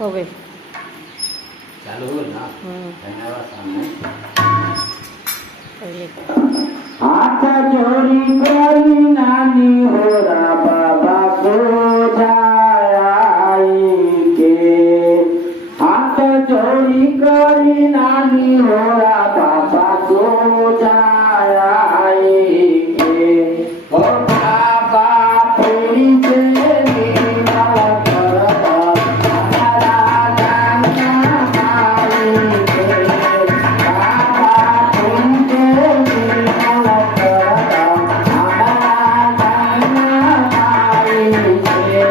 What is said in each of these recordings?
হবে चालू हो ना धन्यवाद सामने हाथ जोड़ी करी नानी होरा बाबा को जाई के हाथ जोड़ी करी नानी होरा बाबा को जाई के ओ बाबा तेरी तेरी माला करता हमारा गंगा माई के बाबा तेरी तेरी माला करता हमारा गंगा माई के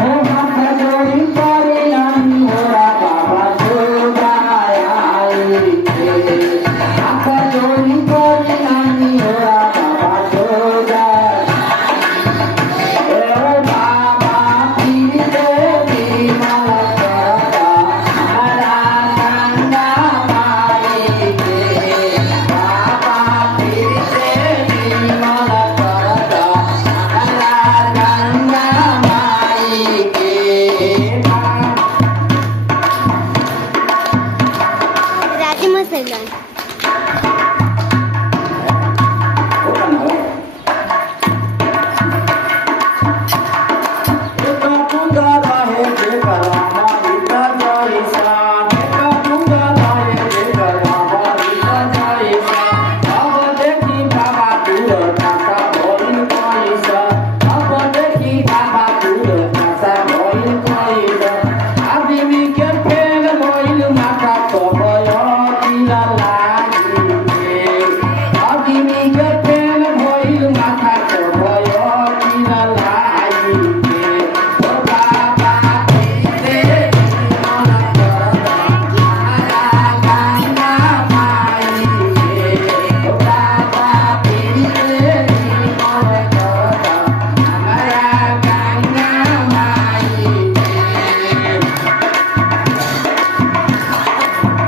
ओ हाथ जोड़ी करी नानी होरा बाबा को जाई के हाथ जोड़ी करी नानी होरा बाबा को जाई ओ बाबा तेरी तेरी माला करता हमारा गंगा माई के बाबा तेरी तेरी माला करता हमारा गंगा माई के राजी मसाला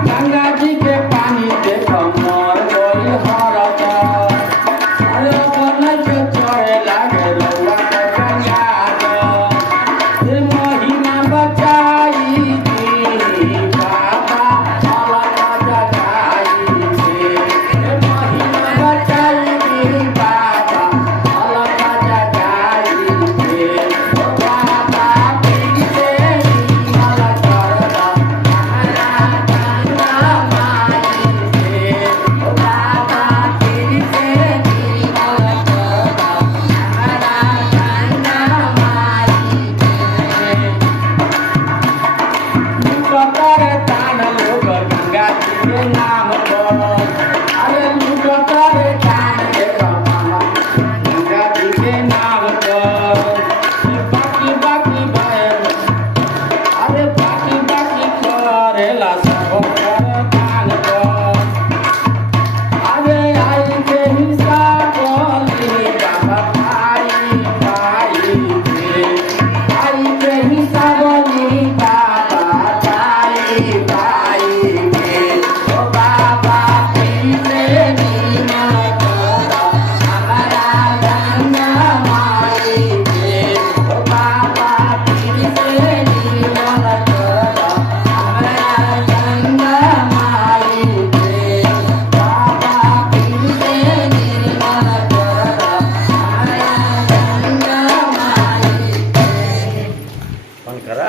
गंगा जी के पानी देखो मोर गोल हरता अरे बन के चढ़े लागे रउआ के गंगा ये महिमा बचाई दी बाबा अलग जगाई दी ये महिमा बचाई दी बाबा अलग जगाई दी ओ बाबा तेरी तेरी माला करता हमारा गंगा माई के ओ बाबा तेरी तेरी माला करता हमारा गंगा माई के लुटकर तान लोग गंगा जी के नाम पर अरे लुटकर तान देखो मामा गंगा जी के नाम पर बाकी बाकी भय अरे बाकी बाकी करेला सब कर दान पर अरे आई के हिसाब ली बाबा भाई भाई के आई के हिसाब ली बाबा भाई भाई के ओ बाबा तेरी तेरी माला करता हमारा गंगा माई के ओ बाबा तेरी तेरी माला करता हमारा गंगा माई के बाबा तेरी तेरी माला करता हमारा गंगा माई के फोन करा